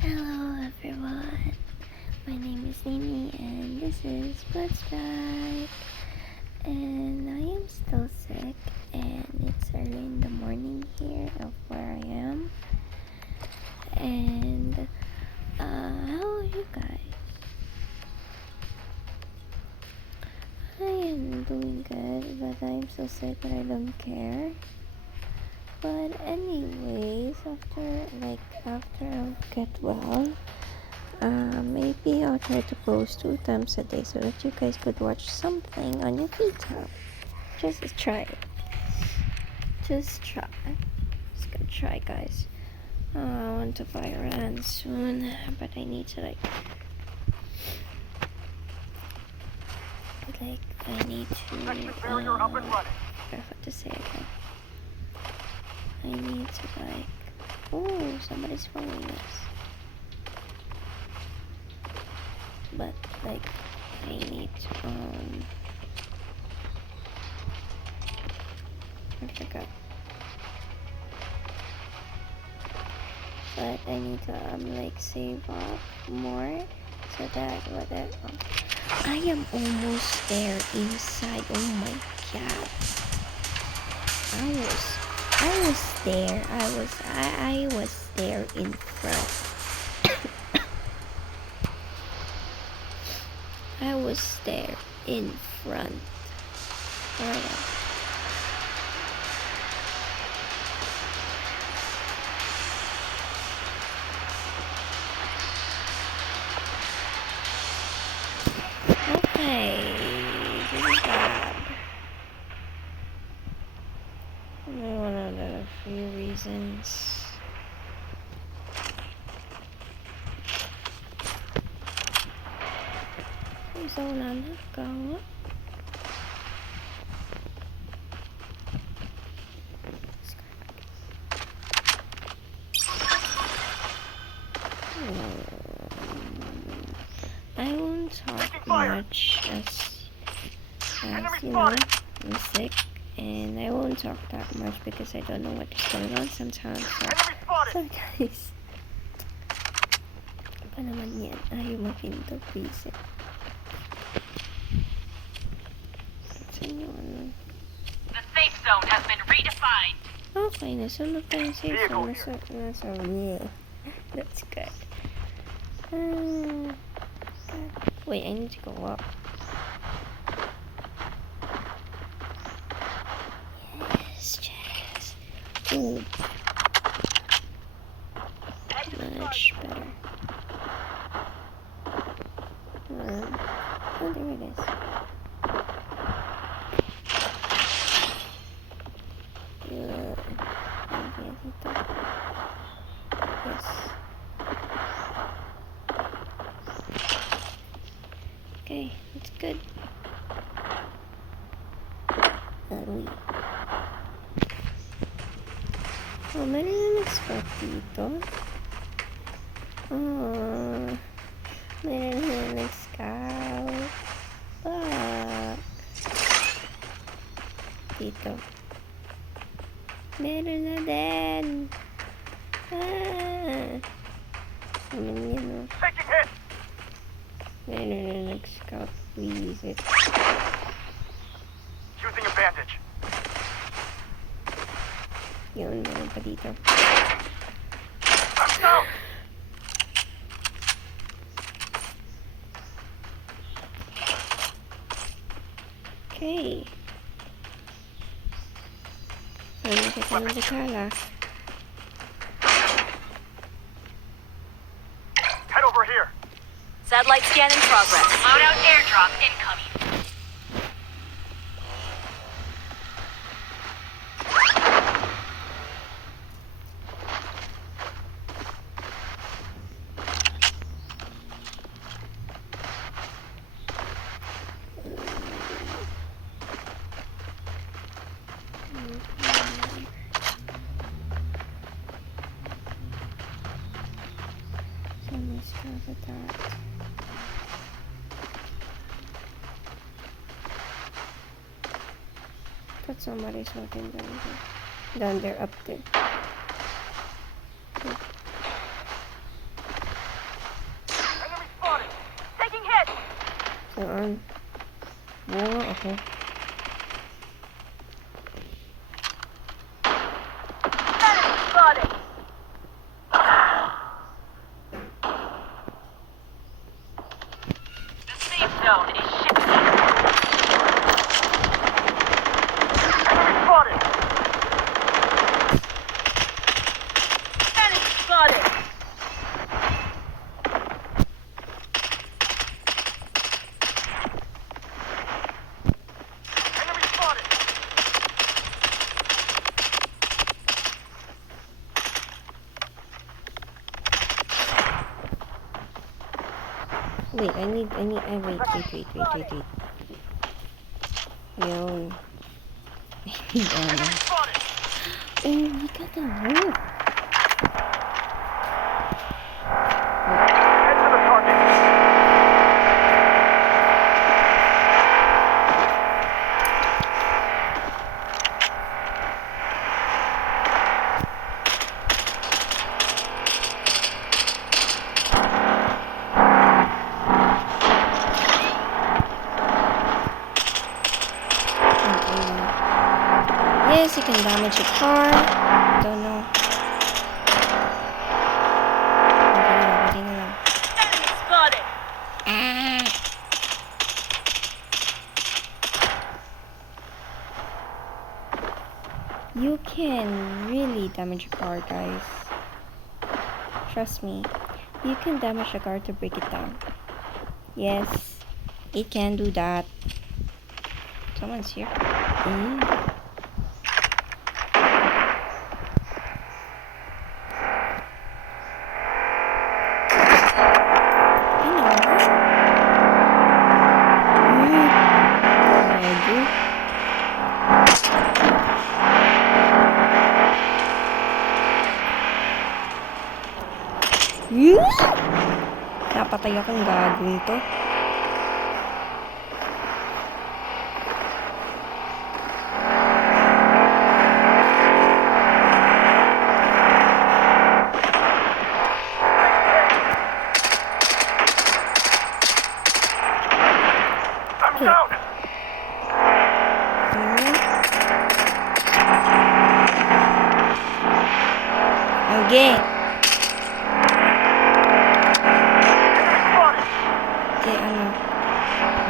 Hello everyone, my name is Nimi and this is Blood Strike, and I am still sick and it's early in the morning here of where I am. And how are you guys? I am doing good, but I'm so sick that I don't care. But anyways, after I get well, maybe I'll try to post 2 times a day so that you guys could watch something on your free time. Just try. Just gonna try, guys. I want to buy a RAN soon, but I need to I need to what to say again. I need to oh, somebody's following us. But I need to I forgot. But I need to save up more so that I am almost there inside. Oh my god. I was there. I was there in front. I was there in front. Alright. Okay, this is bad. One of the few reasons. So go. I won't talk much as you know, I'm sick and I won't talk that much because I don't know what is going on sometimes. So guys, apa naman yan? Ayaw mapinto, please. The safe zone has been redefined. Okay, nasunod pa yung safe zone. Yeah. That's good. God. Wait, I need to go up. Yes. Ooh. Much better. Oh, there it is. Yes. Okay, it's good. Oh, meron na nag-spot dito. Oh, meron na nag-scout. Dito. Meron na din. Naman yan, oh. Meron na nag-scout. Please, it. Using a bandage. Yun, meron pa dito. I'm down. Okay. Ano kita ng dekala? Head over here. Satellite scan in progress. Loadout airdrop incoming. So let's go with that. Thought somebody's walking down there. Down there, up there. Saan? Bunga ako. Enemy spotted. The safe zone is shifting. Enemy spotted! Enemy spotted. Enemy spotted! Wait, wait. Yun. Enemy spotted! Oh, we got the rope. Head to the target. Yes, you can damage a car. Don't know. Okay na lang. Enemy spotted. Ah! You can really damage a car, guys. Trust me. You can damage a car to break it down. Yes, it can do that. Someone's here. Napatay akong gagawin to. I'm down! Okay. Enemy spotted! Okay, ano?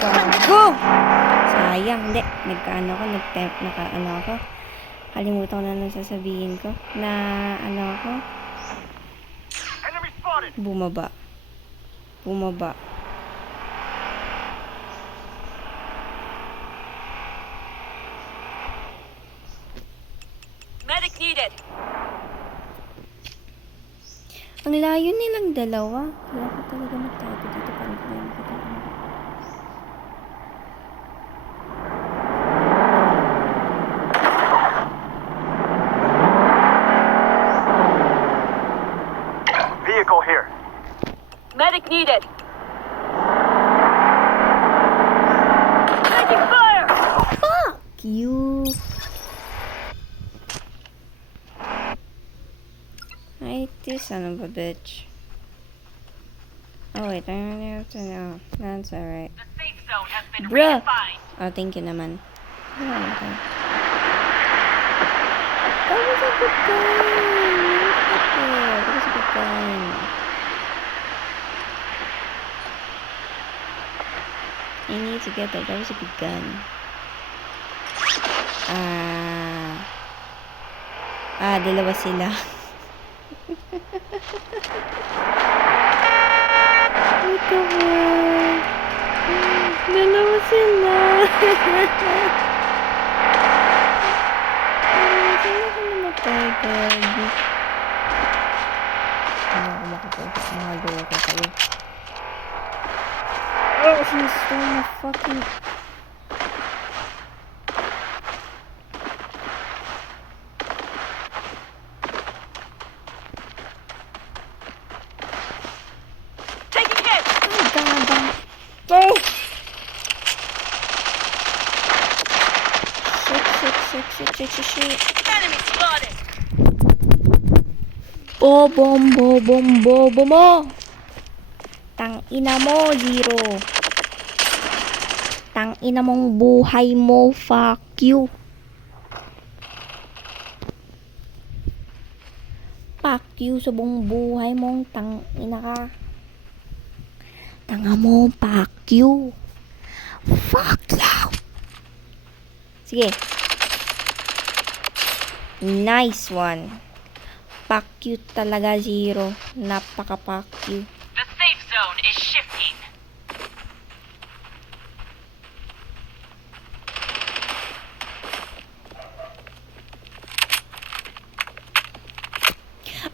Gago! Sayang, hindi. Nagkaano ako, naka-ano ako. Kalimutan ko na nang sasabihin ko. Na, ano ako? Enemy spotted! Bumaba. Medic needed. Ang layo nilang dalawa. Kaya ko talaga magtago dito para hindi na makita. Vehicle here. Medic needed. Taking fire. Fuck you! Ay, this son of a bitch. Oh wait, I don't have to know. That's alright. The safe zone has been Bruh. redefined. Oh, thank you naman. Okay. That was a good gun! That was a good gun. I need to get that. That was a good gun. Dalawa sila. What the heck? Dalawa sila. Saan ako namatay, Gagi? Ano ako makapagpas ng hagawa ko kayo? Oh, she stole my fucking... Taking hit. Oh, God. Oh! Shit. Enemy spotted. Bobo mo! Tang ina mo, zero. Tang ina mong buhay mo, fuck you. Fuck you sa buong buhay mong tang ina ka. Tanga mo, fuck you. Fuck you. Sige. Nice one. Fuck you talaga, Zero. Napaka-fuck you. The safe zone is shifting.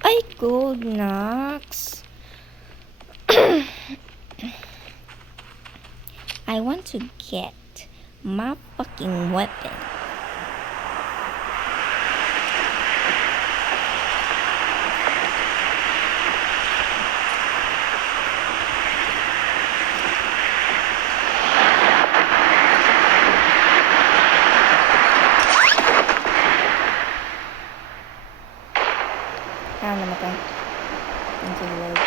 Ay, good Nox. I want to get my fucking weapon. Ah, namatay. Thank you, Lord.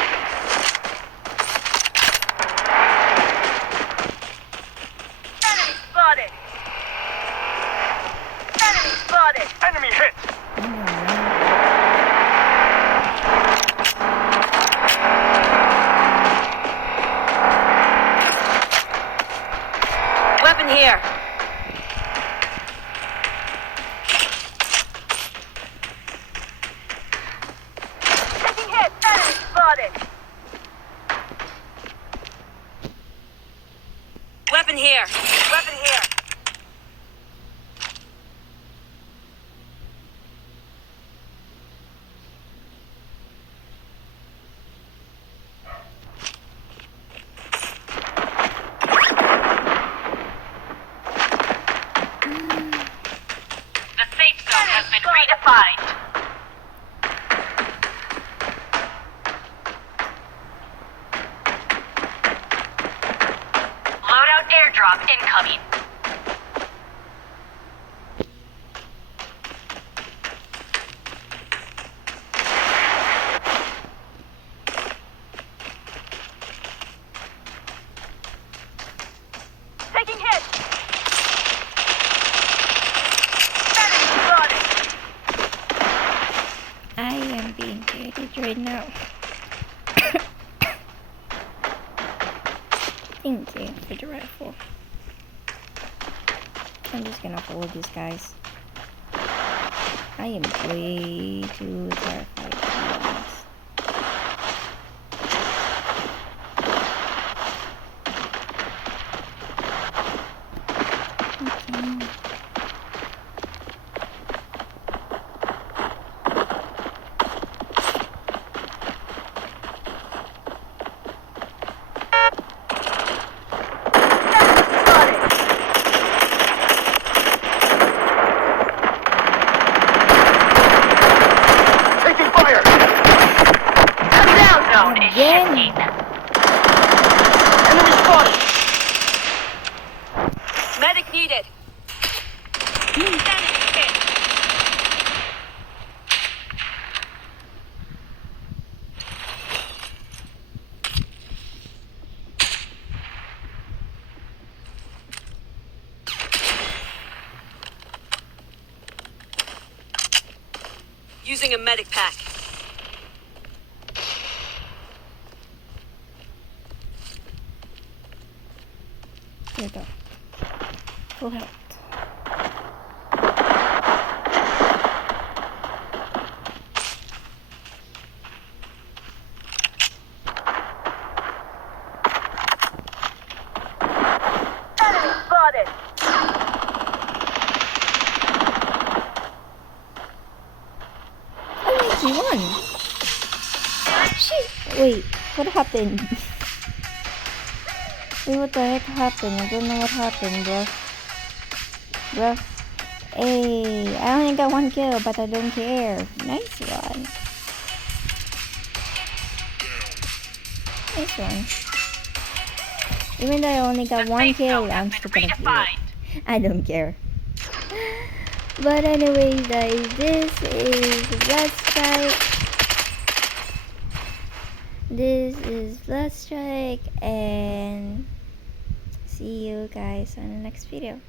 Enemy spotted. Enemy spotted. Enemy hit. Oh, man. Weapon here. Taking hit. Enemy spotted. Weapon here. Weapon here. The safe zone has been redefined. Loadout airdrop incoming. Taking hit. Enemy spotted. I am being irritated right now. Thank you for the rifle. I'm just gonna hold these guys. I am way too terrified, to be honest. Okay. Taking fire. Down zone is Again. shifting. Enemy spotted. Medic needed. Enemy hit. Using a medic pack. Here we go. Full health. Enemy spotted. Oh, he won! Shit! Wait, what happened? Wait, what the heck happened? I don't know what happened, bro. Bro. Hey, I only got one kill, but I don't care. Nice one. Nice one. Even though I only got The one safe kill, zone has I'm been still gonna do it. redefined. I don't care. But anyways, guys, this is Blood Strike. This is Blood Strike, and see you guys on the next video.